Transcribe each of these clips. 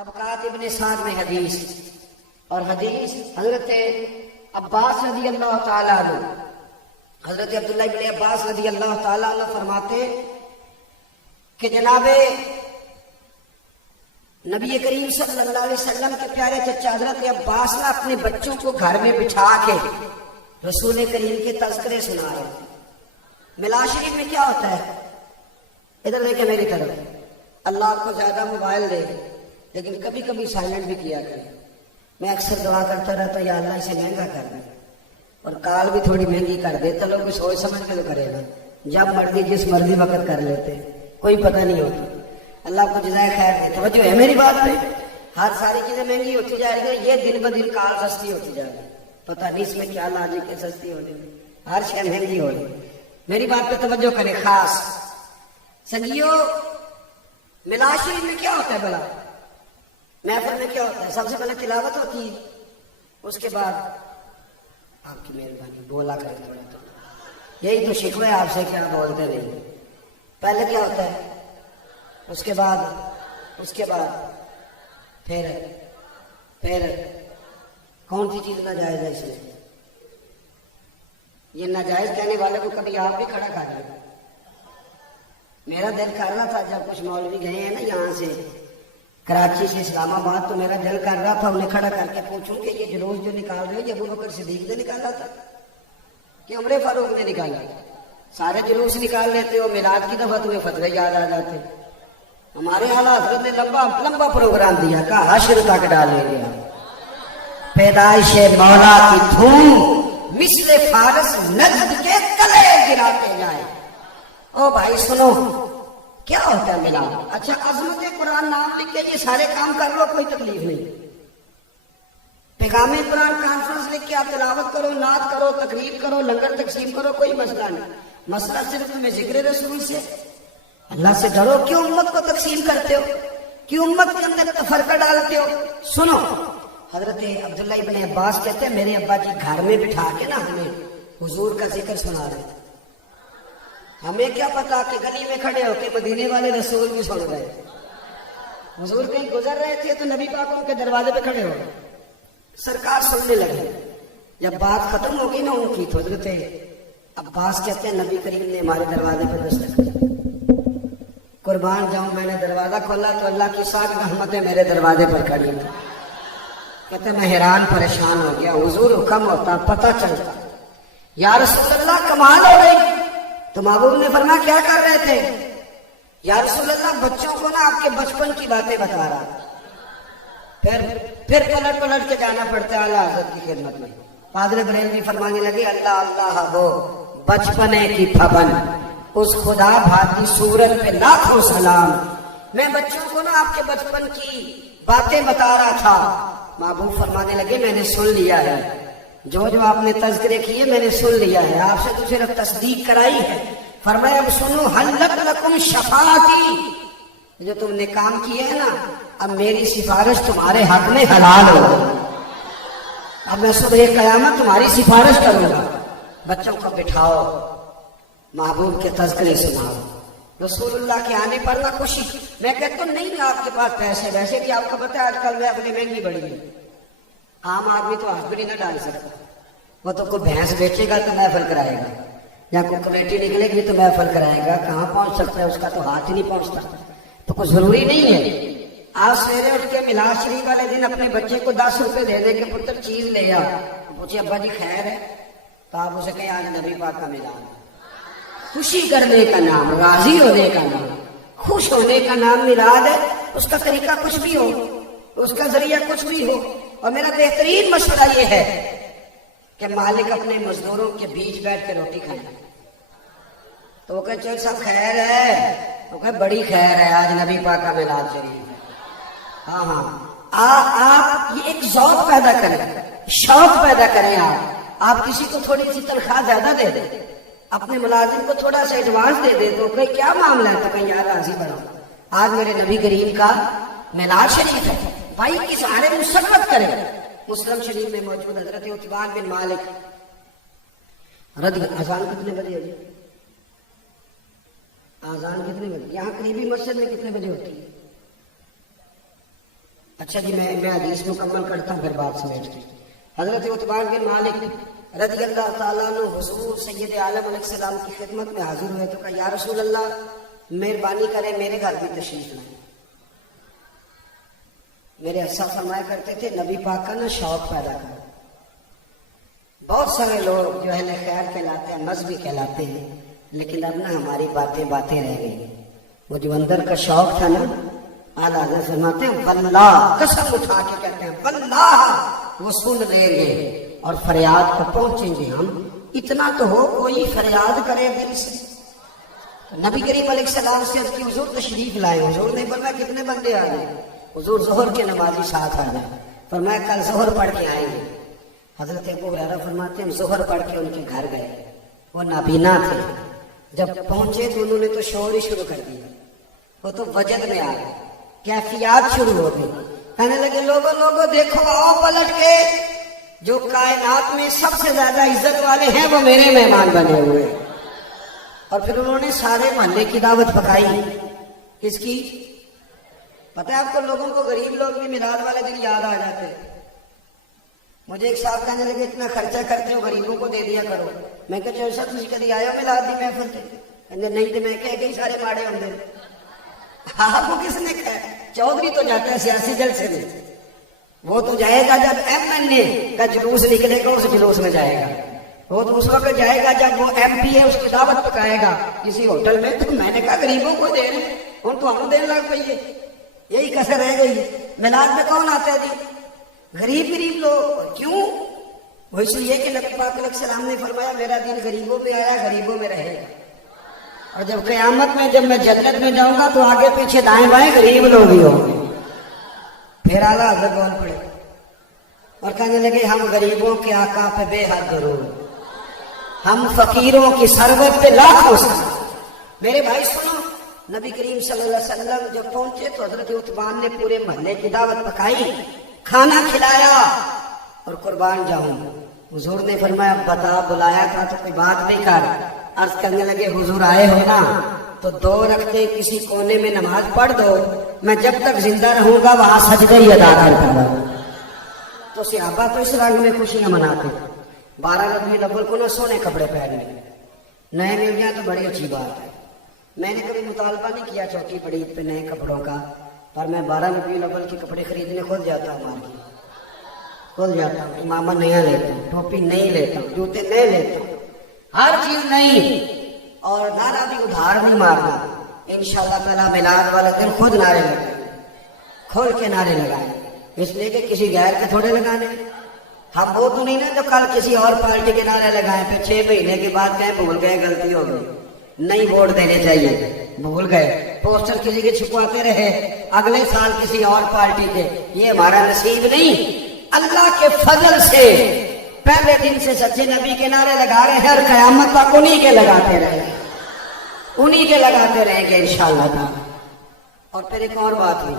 طبقات ابن سعد میں حدیث، اور حدیث حضرت عباس رضی اللہ تعالیٰ عنہ، حضرت عبداللہ ابن عباس رضی اللہ تعالیٰ عنہ فرماتے کہ جناب نبی کریم صلی اللہ علیہ وسلم کے پیارے چچا حضرت عباس نے اپنے بچوں کو گھر میں بٹھا کے رسول کریم کے تذکرے سنا رہے ہیں۔ ملا شریف میں کیا ہوتا ہے؟ ادھر دیکھیں میری طرف، اللہ آپ کو زیادہ موبائل دے لیکن کبھی کبھی سائلنٹ بھی کیا کرے۔ میں اکثر دعا کرتا رہتا یا اللہ اسے مہنگا کر دے اور کال بھی تھوڑی مہنگی کر دے، تو لوگ سوچ سمجھ کے تو کرے گا، جب مرضی جس مرضی وقت کر لیتے، کوئی پتہ نہیں ہوتا۔ اللہ کو جزائے خیر دے۔ توجہ ہے میری بات پہ؟ ہر ساری چیزیں مہنگی ہوتی جا رہی ہیں، یہ دن بدن کال سستی ہوتی جا رہی ہے، پتہ نہیں اس میں کیا لاجک ہے، سستی ہو رہی ہے، ہر شے مہنگی ہو رہی ہے۔ میری بات پہ توجہ کریں خاص سنگیو۔ ملا شریف میں کیا ہوتا ہے بلا؟ محفل میں کیا ہوتا ہے؟ سب سے پہلے تلاوت ہوتی ہے، اس کے بعد آپ کی مہربانی بولا کریں تھوڑا، تو یہی تو شکوہ ہے آپ سے کہ آپ بولتے نہیں۔ پہلے کیا ہوتا ہے، اس کے بعد پھر کون سی چیز ناجائز ہے اس میں؟ یہ ناجائز کہنے والے کو کبھی آپ بھی کھڑا کر لیں۔ میرا دل کر رہا تھا جب کچھ مولوی گئے ہیں نا یہاں سے کراچی سے اسلام آباد، تو میرا دل کر رہا تھا انہیں کھڑا کر کے پوچھوں کہ یہ جلوس جو نکال رہے یہ ابو بکر صدیق نے نکالا تھا کہ عمر فاروق نے نکالا؟ سارے جلوس نکال لیتے ہو، میلاد کی دفعہ تمہیں فتوے یاد آ جاتے۔ ہمارے اعلیٰ حضرت نے لمبا پروگرام دیا، کہا حشر تک ڈالیں گے پیدائش مولا کی دھوم مثل فارس نجد کے کلے گراتے جائے۔ او بھائی سنو، کیا ہوتا ہے میلاد؟ اچھا عظمت قرآن نام لکھ کے یہ سارے کام کر لو، کوئی تکلیف نہیں۔ پیغام قرآن کانفرنس لکھ کے آپ تلاوت کرو، نعت کرو، تقریر کرو، لنگر تقسیم کرو، کوئی مسئلہ نہیں۔ مسئلہ صرف تمہیں ذکر رسول سے، اللہ سے ڈرو۔ کیوں امت کو تقسیم کرتے ہو؟ کیوں امت کے اندر تفرقہ ڈالتے ہو؟ سنو، حضرت عبداللہ ابن عباس کہتے ہیں میرے ابا جی گھر میں بٹھا کے نا ہمیں حضور کا ذکر سنا رہے تھے۔ ہمیں کیا پتا کہ گلی میں کھڑے ہو کے مدینے والے رسول بھی سن رہے تھے۔ حضور کہیں گزر رہے تھے تو نبی پاک ان کے دروازے پہ کھڑے ہو گئے، سرکار سننے لگے۔ جب بات ختم ہو گئی نا ان کی، تو حضرت عباس کہتے ہیں نبی کریم نے ہمارے دروازے پر دستک دی۔ قربان جاؤں، میں نے دروازہ کھولا تو اللہ کی ساری رحمتیں میرے دروازے پر کھڑی تھی۔ کہتے میں حیران پریشان ہو گیا، حضور حکم ہوتا پتہ چلتا، یا رسول اللہ کمال ہو گئی۔ تو محبوب نے فرمایا کیا کر رہے تھے؟ یا رسول اللہ بچوں کو نا آپ کے بچپن کی باتیں بتا رہا۔ پھر پلٹ کے جانا پڑتا ہے اعلیٰ حضرت کی خدمت میں۔ پادری بریلوی فرمانے لگے اللہ اللہ وہ بچپنے کی پابند اس خدا بھاتی صورت پہ لاکھوں سلام۔ میں بچوں کو نا آپ کے بچپن کی باتیں بتا رہا تھا۔ محبوب فرمانے لگے میں نے سن لیا ہے، جو آپ نے تذکرے کیے میں نے سن لیا ہے، آپ سے تو صرف تصدیق کرائی ہے۔ فرمایا اب سنو، حلت لکم شفاعتی، جو تم نے کام کیے ہے نا اب میری سفارش تمہارے حق میں حلال ہو۔ اب میں صبح قیامت تمہاری سفارش کروں گا۔ بچوں کو بٹھاؤ، محبوب کے تذکرے سناؤ، رسول اللہ کے آنے پر نہ خوشی۔ میں کہتا ہوں نہیں آپ کے پاس پیسے، ویسے کہ آپ کو پتہ ہے آج کل میں اپنی مہنگی بڑی ہے، عام آدمی تو ہاتھ بھی نہیں ڈال سکتا۔ وہ تو کوئی بھینس بیچے گا تو محفل کرائے گا، یا کوئی کمیٹی نکلے گی تو محفل کرائے گا، کہاں پہنچ سکتا ہے، اس کا تو ہاتھ ہی نہیں پہنچتا۔ تو کوئی ضروری نہیں ہے آپ سویرے اٹھ کے میلاد شریف والے دن اپنے بچے کو 10 روپے دے دے کے پتر چیز لے آ، پوچھے ابا جی خیر ہے، تو آپ اسے کہیں آج نبی پاک کا میلاد ہے۔ خوشی کرنے کا نام، راضی ہونے کا نام، خوش ہونے کا نام میلاد ہے۔ اس کا طریقہ کچھ بھی ہو، اس کا ذریعہ کچھ بھی ہو۔ اور میرا بہترین مشورہ یہ ہے کہ مالک اپنے مزدوروں کے بیچ بیٹھ کے روٹی کھائیں۔ تو وہ کہتے سب خیر ہے، وہ کہتے بڑی خیر ہے، آج نبی پاک کا میلاد شریف ہے۔ ہاں آپ یہ ایک ذوق پیدا کریں، شوق پیدا کریں۔ آپ کسی کو تھوڑی سی تنخواہ زیادہ دے دیں، اپنے ملازم کو تھوڑا سا ایڈوانس دے دے، تو کہ کیا معاملہ ہے، تو کہ یار راضی بنو، آج میرے نبی کریم کا میلاد شریف ہے، بھائی کی سہارے مسرت کرے۔ مسلم شریف میں موجود حضرت عتبان بن مالک رضی اللہ، اذان کتنے بجے ہوتی ہے؟ اذان کتنے بجے؟ یہاں قریبی مسجد میں کتنے بجے ہوتی ہے؟ اچھا جی میں حدیث مکمل کرتا ہوں پھر بات سمیٹتی. حضرت عتبان بن مالک رضی اللہ تعالیٰ عنہ حضور سید عالم علیہ السلام کی خدمت میں حاضر ہوئے تو کہا یا رسول اللہ مہربانی کریں میرے گھر بھی تشریف لائیں. میرے اسا فرمایا کرتے تھے نبی پاک کا نا شوق پیدا کرو. بہت سارے لوگ جو اہل خیر کہلاتے ہیں مذہبی کہلاتے ہیں لیکن اب نا ہماری باتیں رہ گئی. وہ جو اندر کا شوق تھا نا اعلیٰ حضرت فرماتے ہیں واللہ قسم اٹھا کے کہتے ہیں واللہ وہ سن لیں گے اور فریاد کو پہنچیں گے ہم. اتنا تو ہو کوئی فریاد کرے دل سے. نبی کریم علیہ السلام سے اس کی حضور تشریف لائے. حضور نے فرمایا کتنے بندے آ گئے؟ حضور ظہر کے نمازی ساتھ آ جائے. فرمایا کل ظہر پڑھ کے آئیں گے. حضرت ابو ہریرہ فرماتے ہیں ظہر پڑھ کے ان کے گھر گئے. وہ نابینا تھے. جب پہنچے تو انہوں نے تو شور ہی شروع کر دیا. وہ تو وجد میں آ گئے. کیفیات شروع ہو گئی. کہنے لگے لوگوں دیکھو آؤ پلٹ کے جو کائنات میں سب سے زیادہ عزت والے ہیں وہ میرے مہمان بنے ہوئے. اور پھر انہوں نے سارے محلے کی دعوت پکائی. کس کی؟ پتہ ہے آپ کو لوگوں کو غریب لوگ بھی میلاد والے دن یاد آ جاتے. مجھے ایک صاحب کہنے لگے اتنا خرچہ کرتے ہو غریبوں کو دے دیا کرو. میں کہا چلو سب تھی کدی آیا میلاد دی محفل تے؟ کہنے نہیں تو میں کہہ گئی سارے ماڑے ہوں گے. آپ کو کس نے کہا؟ چودھری تو جاتا ہے سیاسی جلسے میں. وہ تو جائے گا جب ایم این اے کا جلوس نکلے گا اس جلوس میں جائے گا. وہ تو اس وقت جائے گا جب وہ ایم پی ہے اس کی دعوت پکائے گا کسی ہوٹل میں. تو میں نے کہا غریبوں کو دے رہے ان تو ہم دینے لگ پئی ہے. یہی کسر رہ گئی. میلاد میں کون آتا ہے جی؟ غریب لوگ. کیوں؟ وہ اس لیے کہ نبی پاک علیہ السلام نے فرمایا میرا دین غریبوں میں آیا غریبوں میں رہے گا. اور جب قیامت میں جب میں جنت میں جاؤں گا تو آگے پیچھے دائیں بائیں غریب لوگ ہی ہوں گے. پھر اعلیٰ حضرت بول پڑے اور کہنے لگے ہم غریبوں کے آقا پہ بے حد درود, ہم فقیروں کی سربت پہ لاکھوں سلام. میرے بھائی سنو, نبی کریم صلی اللہ علیہ وسلم جب پہنچے تو حضرت عثمان نے پورے محلے کی دعوت پکائی, کھانا کھلایا. اور قربان جاؤں حضور نے فرمایا بتا بلایا تھا تو کوئی بات نہیں کر. عرض کرنے لگے حضور آئے ہو نا تو 2 رکعتیں کسی کونے میں نماز پڑھ دو, میں جب تک زندہ رہوں گا وہاں سجدہ ہی ادا کرتا ہوں. تو صحابہ تو اس رنگ میں خوشیاں مناتے. 12 ربیع الاول کو نہ سونے کپڑے پہننے نئے مل گیا تو بڑی اچھی بات ہے. میں نے کبھی مطالبہ نہیں کیا چوٹی بڑی پہ نئے کپڑوں کا, پر میں 12 ربیع الاول کے کپڑے خریدنے خود جاتا ہوں مارکیٹ, خود جاتا ہوں. امامہ نیا لیتا ہوں, ٹوپی نہیں لیتا ہوں, جوتے نئے لیتا ہوں, ہر چیز نہیں. اور نعرہ بھی ادھار نہیں مارنا. انشاءاللہ تعالیٰ میلاد والا دن خود نعرے لگائیں, کھول کے نعرے لگائیں, اس لیے کہ کسی غیر کے تھوڑے لگانے. ہم وہ تو نہیں نا جو کل کسی اور پارٹی کے نعرے لگائیں پھر 6 مہینے کے بعد کہیں بھول گئے غلطی ہو گئی, نہیں ووٹ دینے چاہیے, بھول گئے. پوسٹر کسی کے چھپواتے رہے اگلے سال کسی اور پارٹی کے, یہ ہمارا نصیب نہیں. اللہ کے فضل سے پہلے دن سے سچے نبی کے نعرے لگا رہے ہیں اور قیامت تک انہی کے لگاتے رہیں گے انشاءاللہ تعالی. اور پھر ایک اور بات ہوئی,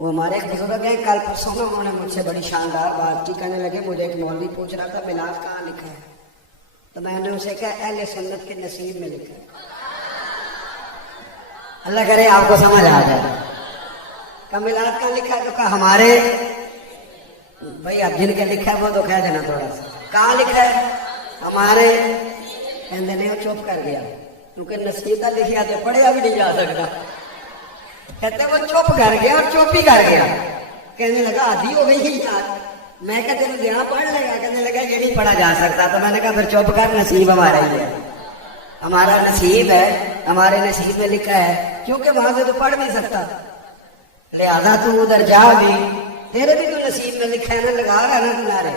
وہ ہمارے ایک بزرگ ہیں کل پرسوں میں انہوں نے مجھ سے بڑی شاندار بات کی. کہنے لگے مجھے ایک مولوی پوچھ رہا تھا میلاد کہاں لکھا ہے, تو میں نے اسے کہا اہل سنت کے نصیب میں لکھا ہے. اللہ کرے آپ کو سمجھ آ جائے. کہ میلاد کہاں لکھا ہے, تو کہا ہمارے بھائی اب جن کے لکھا ہے وہ تو کہہ دینا تھوڑا سا. کہاں لکھا ہے؟ ہمارے. کہنے نہیں, وہ چپ کر گیا کیونکہ نصیب کا لکھیا تو پڑھیا بھی نہیں جا سکتا. کہتے وہ چپ کر گیا اور چپ ہی کر گیا. کہنے لگا آدھی ہو گئی یار. میں کہتے ہیں یہاں پڑھ لے گا. کہنے لگا یہ نہیں پڑھا جا سکتا. تو میں نے کہا پھر چپ کر, نصیب ہمارا ہی ہے, ہمارا نصیب ہے, ہمارے نصیب میں لکھا ہے. کیونکہ وہاں سے تو پڑھ نہیں سکتا, لہذا تو ادھر جا بھی, تیرے بھی تو نصیب میں لکھا ہے نا, لگا رہا ہے نا کنارے.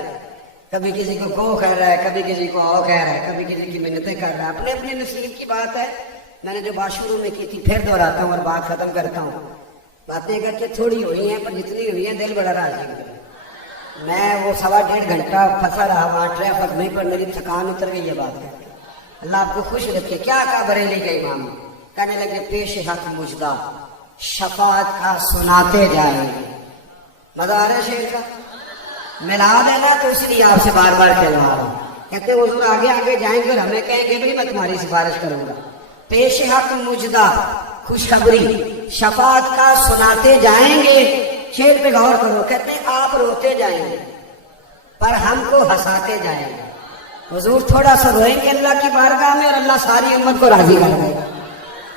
کبھی کسی کو کو کہہ رہا ہے, کبھی کسی کو او کہہ رہا ہے, کبھی کسی کی منتیں کر رہا ہے. اپنے اپنے نصیب کی بات ہے. میں نے جو بات شروع میں کی تھی پھر دہراتا ہوں اور بات ختم کرتا ہوں. باتیں کر کے تھوڑی ہوئی ہیں پر جتنی ہوئی ہیں دل بڑا راضی ہے. میں وہ 1.5 گھنٹہ پھنسا رہا وہاں ٹریفک میں, پر میری تھکان اتر گئی ہے بات کر کے. اللہ آپ کو خوش رکھے. کیا کہا بریلی کے امام, کہنے لگے پیش حق مجدہ شفاعت کا سناتے جائیں گے. مزہ آ رہا ہے شیر کا؟ میلاد ہے نا تو اس لیے آپ سے بار بار کہلوا رہا ہوں. کہتے ہیں حضور آگے آگے جائیں گے, ہمیں کہیں گے بھائی میں تمہاری سفارش کروں گا. پیش حق مجدہ خوشخبری شفاعت کا سناتے جائیں گے, شعر پہ غور کرو، کہتے ہیں آپ روتے جائیں گے پر ہم کو ہنساتے جائیں گے۔ حضور تھوڑا سا روئیں گے اللہ کی بارگاہ میں اور اللہ ساری امت کو راضی کر دے گا۔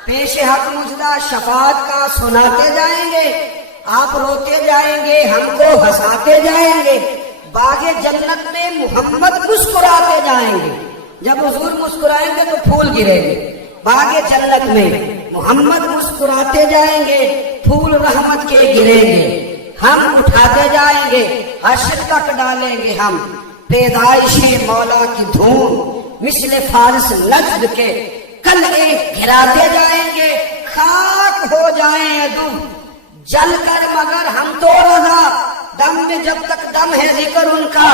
پیش حق مجدہ شفاعت کا سناتے جائیں گے، آپ روتے جائیں گے، ہم کو ہنساتے جائیں گے۔ باغ جنت میں محمد مسکراتے جائیں گے، جب حضور مسکرائیں گے تو پھول گریں گے۔ باغ جنت میں محمد مسکراتے جائیں گے، پھول رحمت کے گریں گے۔ ہم اٹھاتے جائیں گے، حشر تک ڈالیں گے ہم پیدائش مولا کی دھوم، مثل فارس نجد کے کل ایک گراتے جائیں گے۔ خاک ہو جائیں ادو جل کر مگر ہم تو رضا، دم میں جب تک دم ہے ذکر ان کا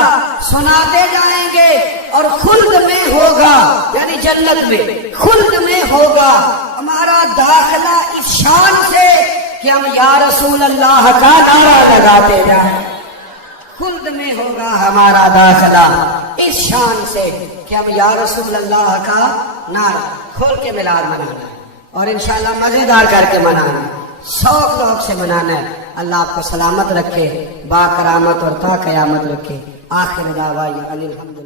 سناتے جائیں گے۔ اور خلد میں ہوگا، یعنی جنت میں خلد میں ہوگا ہمارا داخلہ اس شان سے کہ ہم یا رسول اللہ کا نعرہ لگاتے جائیں۔ خلد میں ہوگا ہمارا داخلہ اس شان سے کہ ہم یا رسول اللہ کا نعرہ کھول کے میلاد منانا ہے، اور انشاءاللہ مزیدار کر کے منانا ہے، شوق ذوق سے منانا ہے۔ اللہ آپ کو سلامت رکھے، با کرامت اور تا قیامت رکھے۔ آخر دعوانا الحمدللہ۔